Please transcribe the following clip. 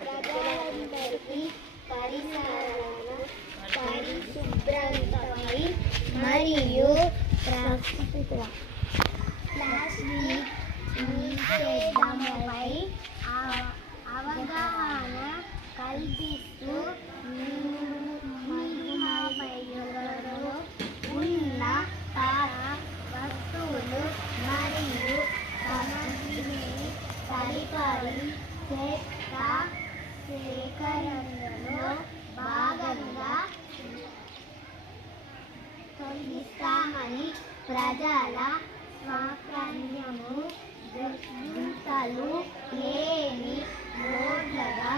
ప్రజలందరికీ పరిసరాలను పరిశుభ్రతపై మరియు ప్లాస్టిక్ నిషేధంపై అవగాహన కల్పిస్తూ మహిళలలో ఉన్న పాత వస్తువులు మరియు సామగ్రిని సరిపడి చెత్త సేకరణలో భాగంగా తొలగిస్తామని ప్రజల స్వాతంత్ర్యము గుంతలు లేని రోడ్లుగా